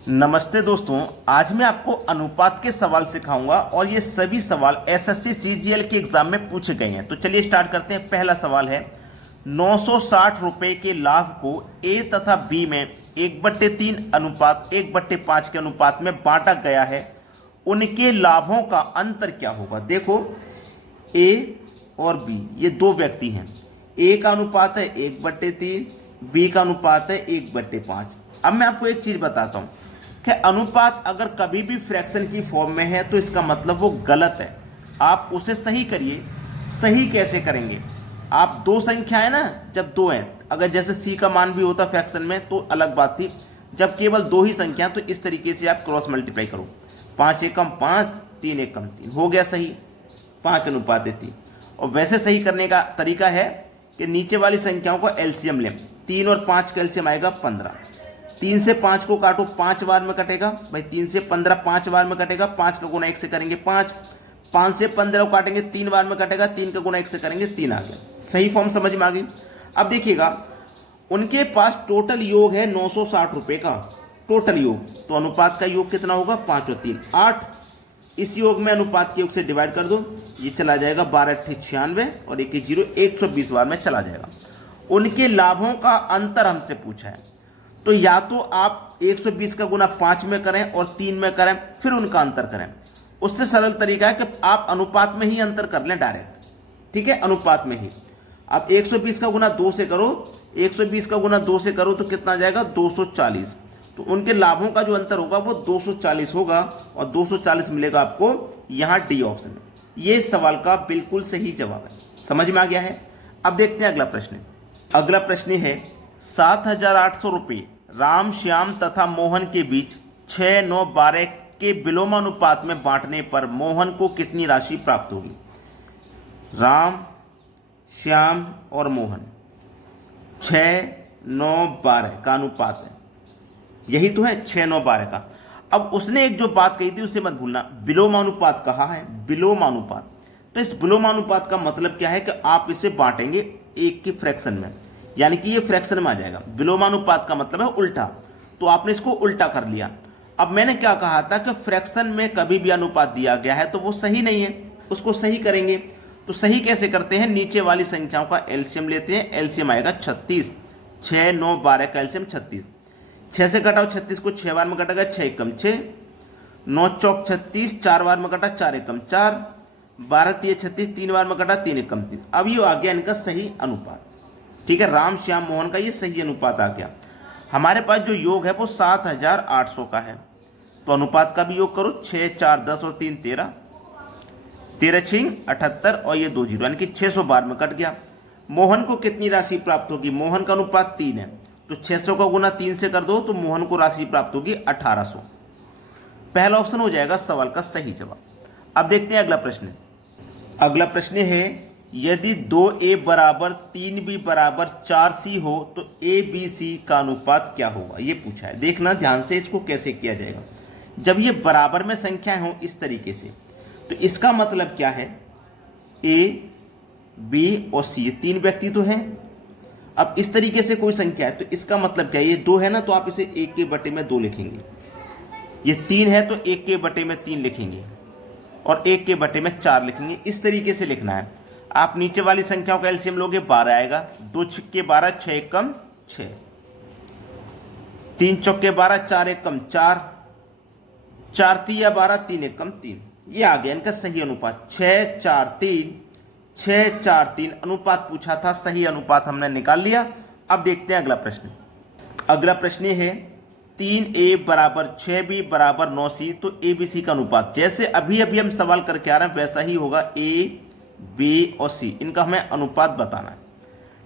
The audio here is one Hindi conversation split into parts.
नमस्ते दोस्तों, आज मैं आपको अनुपात के सवाल सिखाऊंगा और ये सभी सवाल एसएससी सीजीएल के एग्जाम में पूछे गए हैं। तो चलिए स्टार्ट करते हैं। पहला सवाल है, 960 रुपए के लाभ को ए तथा बी में 1/3 अनुपात 1/5 के अनुपात में बांटा गया है, उनके लाभों का अंतर क्या होगा। देखो, ए और बी ये दो व्यक्ति हैं। ए का अनुपात है 1/3, बी का अनुपात है 1/5। अब मैं आपको एक चीज बताता हूं कि अनुपात अगर कभी भी फ्रैक्शन की फॉर्म में है तो इसका मतलब वो गलत है। आप उसे सही करिए। सही कैसे करेंगे? आप दो संख्या है ना, जब दो हैं, अगर जैसे सी का मान भी होता फ्रैक्शन में तो अलग बात थी। जब केवल दो ही संख्या तो इस तरीके से आप क्रॉस मल्टीप्लाई करो। 5 एकम 5, 3 एकम 3, हो गया सही। 5:3। और वैसे सही करने का तरीका है कि नीचे वाली संख्याओं को एलसीएम लें। 3 और 5 का एलसीएम आएगा 15। 3 से 5 को काटो, 5 बार में कटेगा भाई। 3 से 15 5 बार में कटेगा, 5 का गुना 1 से करेंगे 5। 5 से 15 को काटेंगे, 3 बार में कटेगा, 3 का गुना 1 से करेंगे 3 आ गया। सही फॉर्म समझ में आ गई। अब देखिएगा, उनके पास टोटल योग है 960 रुपए का टोटल योग, तो अनुपात का योग कितना होगा? 5 और 3 8। इस योग में अनुपात के योग से डिवाइड कर दो, ये चला जाएगा 12×8 = 96 और 1 0 120 बार में चला जाएगा। उनके लाभों का अंतर हमसे पूछा है, तो या तो आप 120 का गुना 5 में करें और 3 में करें, फिर उनका अंतर करें। उससे सरल तरीका है कि आप अनुपात में ही अंतर कर लें डायरेक्ट। ठीक है, अनुपात में ही आप 120 का गुना 2 से करो, 120 का गुना 2 से करो तो कितना जाएगा? 240। तो उनके लाभों का जो अंतर होगा वो 240 होगा और 240 मिलेगा आपको यहाँ डी ऑप्शन में। ये इस सवाल का बिल्कुल सही जवाब है। समझ में आ गया है। अब देखते हैं अगला प्रश्न। अगला प्रश्न है, 7,800 रुपये राम, श्याम तथा मोहन के बीच 6, 9, 12 के विलोमानुपात में बांटने पर मोहन को कितनी राशि प्राप्त होगी। राम, श्याम और मोहन 6, 9, 12 का अनुपात है। यही तो है 6, 9, 12 का। अब उसने एक जो बात कही थी उसे मत भूलना, विलोमानुपात कहा है। विलोमानुपात, तो इस विलोमानुपात का मतलब क्या है कि आप इसे बांटेंगे एक के फ्रैक्शन में, यानी कि ये फ्रैक्शन में आ जाएगा। विलोमानुपात का मतलब है उल्टा, तो आपने इसको उल्टा कर लिया। अब मैंने क्या कहा था कि फ्रैक्शन में कभी भी अनुपात दिया गया है तो वो सही नहीं है, उसको सही करेंगे। तो सही कैसे करते हैं? नीचे वाली संख्याओं का एलसीएम लेते हैं। एलसीएम आएगा 36। 6, 9, 12 का एलसीएम 36। 6 से घटाओ 36 को, 6 बार में कटेगा 6 एकम 6, 9 चौक 36, 4 बार में कटा 4 एकम 4, 12 3 36, 3 बार में कटा 3 एकम 3। अब ये आ गया इनका सही अनुपात। ठीक है, राम, श्याम, मोहन का ये सही अनुपात आ गया। हमारे पास जो योग है वो 7,800 का है, तो अनुपात का भी योग करो। 6, 4, 10 और 3 13, 13 6 78 और ये 2 0, यानी कि 600 बार में कट गया। मोहन को कितनी राशि प्राप्त होगी? मोहन का अनुपात 3 है, तो 600 का गुना 3 से कर दो तो मोहन को राशि प्राप्त होगी 1800। पहला ऑप्शन हो जाएगा सवाल का सही जवाब। अब देखते हैं अगला प्रश्न। अगला प्रश्न है, यदि 2a बराबर 3b बराबर 4c हो तो abc का अनुपात क्या होगा, ये पूछा है। देखना ध्यान से इसको कैसे किया जाएगा। जब ये बराबर में संख्याएं हो इस तरीके से, तो इसका मतलब क्या है? a, b और c, ये 3 व्यक्ति तो हैं। अब इस तरीके से कोई संख्या है तो इसका मतलब क्या है? ये 2 है ना, तो आप इसे 1 के बटे में 2 लिखेंगे। ये 3 है तो 1 के बटे में 3 लिखेंगे और 1 के बटे में 4 लिखेंगे। इस तरीके से लिखना है। आप नीचे वाली संख्याओं का एलसीएम लोगे, 12 आएगा। 2 छक्के 12, 6 एकम 6, 3 चौके 12, 4 एकम 4, 4 3 12, 3 एकम 3। ये आ गया इनका सही अनुपात 6 4 3। 6 4 3 अनुपात पूछा था, सही अनुपात हमने निकाल लिया। अब देखते हैं अगला प्रश्न। अगला प्रश्न है, 3a बराबर 6b बराबर 9c, तो abc का अनुपात जैसे अभी अभी हम सवाल करके आ रहे हैं वैसा ही होगा। a, b और c, इनका हमें अनुपात बताना है।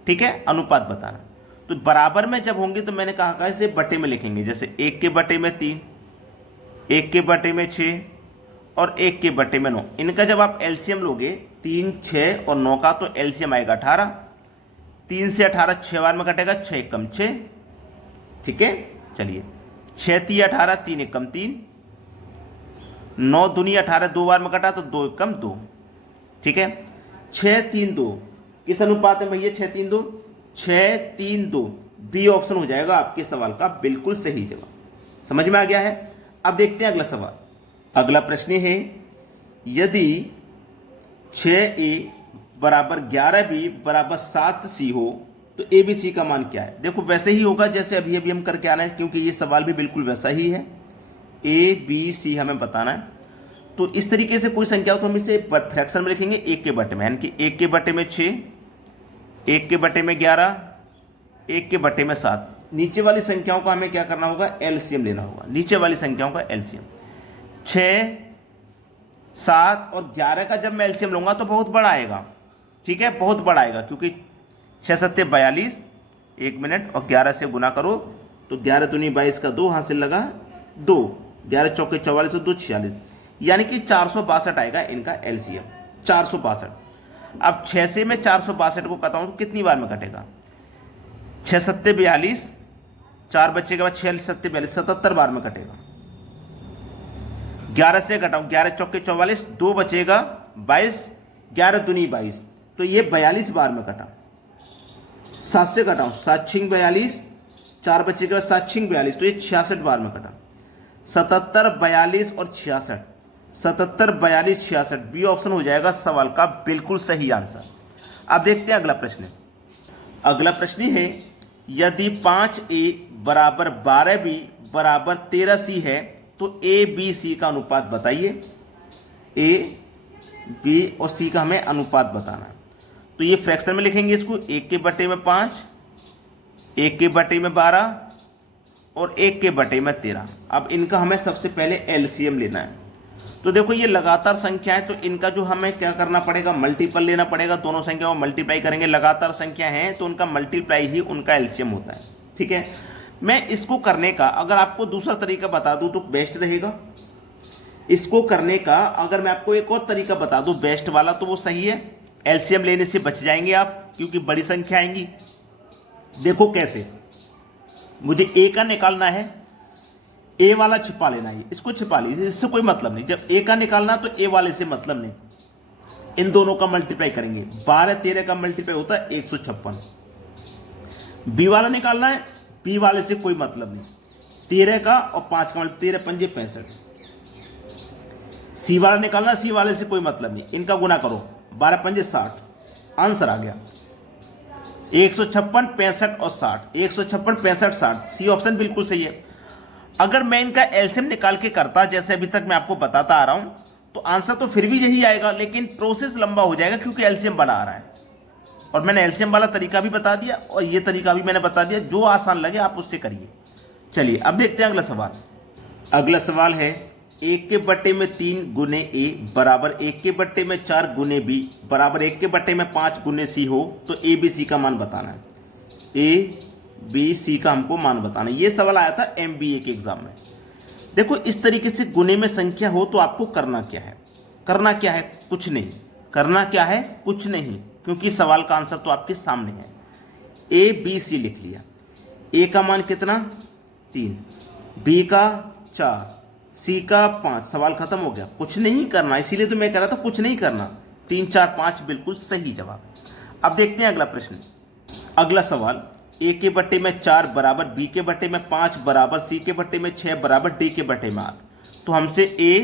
ठीक है, अनुपात बताना है। तो बराबर में जब होंगे तो मैंने कहा इसे बटे में लिखेंगे, जैसे 1 के बटे में 3, 1 के बटे में 6 और 1 के बटे में 9। इनका जब आप एलसीएम लोगे 3, 6 और 9 का, तो एलसीएम आएगा 18। 3 से 18 6 बार में कटेगा, 6 एकम 6। ठीक है, चलिए 6 3 18, 3 एकम 3, 9 दूनी 18, 2 बार में कटा तो 2 एकम 2। ठीक है, 6 3 2 किस अनुपात में भैया? 6 3 2, 6 3 2 बी ऑप्शन हो जाएगा आपके सवाल का बिल्कुल सही जवाब। समझ में आ गया है। अब देखते हैं अगला सवाल। अगला प्रश्न है, यदि 6a बराबर 11b बराबर 7c हो तो ए बी सी का मान क्या है। देखो वैसे ही होगा जैसे अभी अभी हम करके आना है, क्योंकि ये सवाल भी बिल्कुल वैसा ही है। ए बी सी हमें बताना है। तो इस तरीके से कोई संख्या हो तो हम इसे फ्रैक्शन में लिखेंगे 1 के बटे में, यानी कि 1 के बटे में 6, 1 के बटे में 11, 1 के बटे में 7। नीचे वाली संख्याओं का हमें क्या करना होगा, एलसीएम लेना होगा। नीचे वाली संख्याओं का एलसीएम 6, 7 और 11 का जब मैं एलसीएम लूंगा तो बहुत बड़ा आएगा। ठीक है, बहुत बड़ा आएगा, क्योंकि 6 7 42, 1 मिनट, और 11 से गुना करो तो 11 दूनी 22 का 2 हासिल लगा 2, 11 चौके 44 और 2 46, यानी कि 462 आएगा इनका एलसीएम, 462। अब 6 से मैं 462 को कटाऊं तो कितनी बार में कटेगा, 6 7 42, 4 बच्चे के बाद 6 7 42, 77 बार में कटेगा। 11 से घटाऊं, 11 चौके 44, 2 बचेगा 22, 11 दूनी 22, तो ये 42 बार में कटा। 7 से घटाऊं, 7 6 42, 4 बच्चे के बाद 7 6 42, तो ये 66 बार में कटा। 77 42 और 66, 77 42 66, बी ऑप्शन हो जाएगा सवाल का बिल्कुल सही आंसर। अब देखते हैं अगला प्रश्न। अगला प्रश्न है, यदि 5a बराबर 12b बराबर 13c है तो ए बी सी का अनुपात बताइए। ए बी और सी का हमें अनुपात बताना है। तो ये फ्रैक्शन में लिखेंगे इसको, 1 के बटे में 5, 1 के बटे में 12 और 1 के बटे में 13। अब इनका हमें सबसे पहले एलसीएम लेना है। तो देखो ये लगातार संख्या है, तो इनका जो हमें क्या करना पड़ेगा, मल्टीपल लेना पड़ेगा। दोनों संख्याओं को मल्टीप्लाई करेंगे, लगातार संख्या है तो उनका मल्टीप्लाई ही उनका एलसीएम होता है। ठीक है, मैं इसको करने का अगर आपको दूसरा तरीका बता दूं तो बेस्ट रहेगा। इसको करने का अगर मैं आपको एक और तरीका बता दूं बेस्ट वाला, तो वो सही है। एलसीएम लेने से बच जाएंगे आप, क्योंकि बड़ी संख्या आएंगी। देखो कैसे, मुझे ए का निकालना है, ए वाला छिपा लेना है, इसको छिपा लीजिए, इससे कोई मतलब नहीं। जब ए का निकालना तो ए वाले से मतलब नहीं, इन दोनों का मल्टीप्लाई करेंगे। 12 13 का मल्टीप्लाई होता है 156। बी वाला निकालना है, बी वाले से कोई मतलब नहीं, 13 का और 5 का मल्टीप्लाई, 13 पंजे 65। सी वाला निकालना, सी वाले से कोई मतलब नहीं, इनका गुना करो, 12 पंजे 60, आंसर आ गया 156, 65 और 60, 156 65 60, सी ऑप्शन बिल्कुल सही है। अगर मैं इनका एलसीएम निकाल के करता जैसे अभी तक मैं आपको बताता आ रहा हूं, तो आंसर तो फिर भी यही आएगा, लेकिन प्रोसेस लंबा हो जाएगा क्योंकि एलसीएम बड़ा आ रहा है। और मैंने एलसीएम वाला तरीका भी बता दिया और ये तरीका भी मैंने बता दिया, जो आसान लगे आप उससे करिए। चलिए अब देखते हैं अगला सवाल। अगला सवाल है, 1 के बटे में 3 गुने ए बराबर 1 के बटे में 4 गुने बी बराबर 1 के बटे में 5 गुने सी हो तो ए बी सी का मान बताना है। ए बी सी का हमको मान बताना है। ये सवाल आया था एमबीए के एग्जाम में। देखो इस तरीके से गुने में संख्या हो तो आपको करना क्या है, करना क्या है, कुछ नहीं। करना क्या है, कुछ नहीं, क्योंकि सवाल का आंसर तो आपके सामने है। ए बी सी लिख लिया। ए का मान कितना, 3, बी का 4, सी का 5, सवाल खत्म हो गया। कुछ नहीं करना, इसीलिए तो मैं कह रहा था कुछ नहीं करना। 3 4 5 बिल्कुल सही जवाब। अब देखते हैं अगला प्रश्न। अगला सवाल, ए के बटे में 4 बराबर बी के बटे में 5 बराबर सी के बटे में 6 बराबर डी के बटे में 8। तो हमसे ए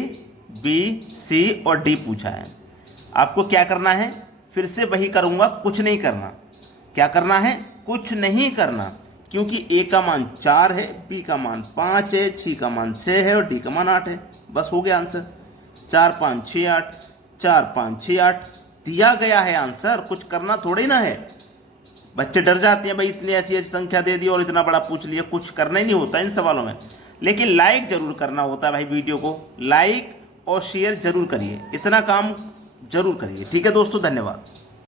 बी सी और डी पूछा है। आपको क्या करना है, फिर से वही करूंगा, कुछ नहीं करना। क्या करना है, कुछ नहीं करना, क्योंकि ए का मान 4 है, बी का मान 5 है, सी का मान 6 है और डी का मान 8 है। बस हो गया आंसर। 4 5 6 8, 4 5 6 8 दिया गया है आंसर। कुछ करना थोड़ी ना है। बच्चे डर जाते हैं, भाई इतनी ऐसी ऐसी संख्या दे दी और इतना बड़ा पूछ लिया। कुछ करना ही नहीं होता इन सवालों में, लेकिन लाइक जरूर करना होता है भाई। वीडियो को लाइक और शेयर जरूर करिए, इतना काम जरूर करिए। ठीक है दोस्तों, धन्यवाद।